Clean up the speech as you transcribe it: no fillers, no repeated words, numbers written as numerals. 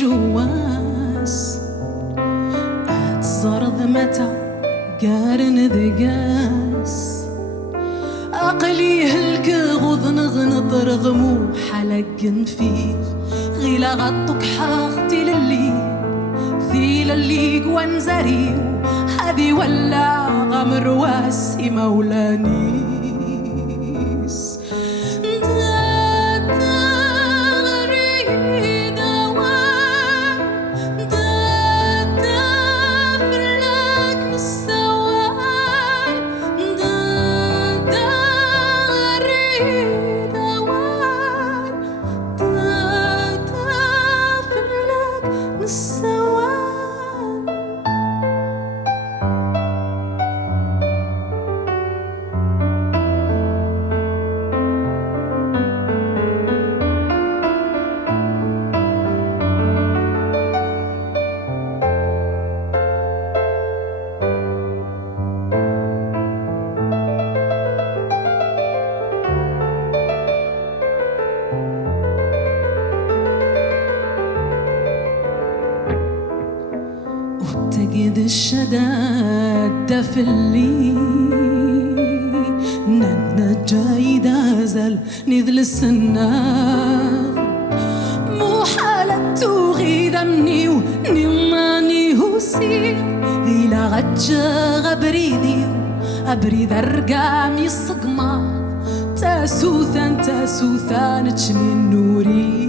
جواس أتزرد متى قارن ذقاس أقلي هلك غضن غنط رغمو حلق فيه غيلا غطك حاختي للي ذي للي قوان زريو هذي ولا غمر واسي مولانيس تجد الشداد في اللي نانا جاي دازل نذل السنة مو حالته غيدمني ونماني هوسي إلى غجة غبريدي أبريد أرقامي الصقمة تاسوثان تشمي النوري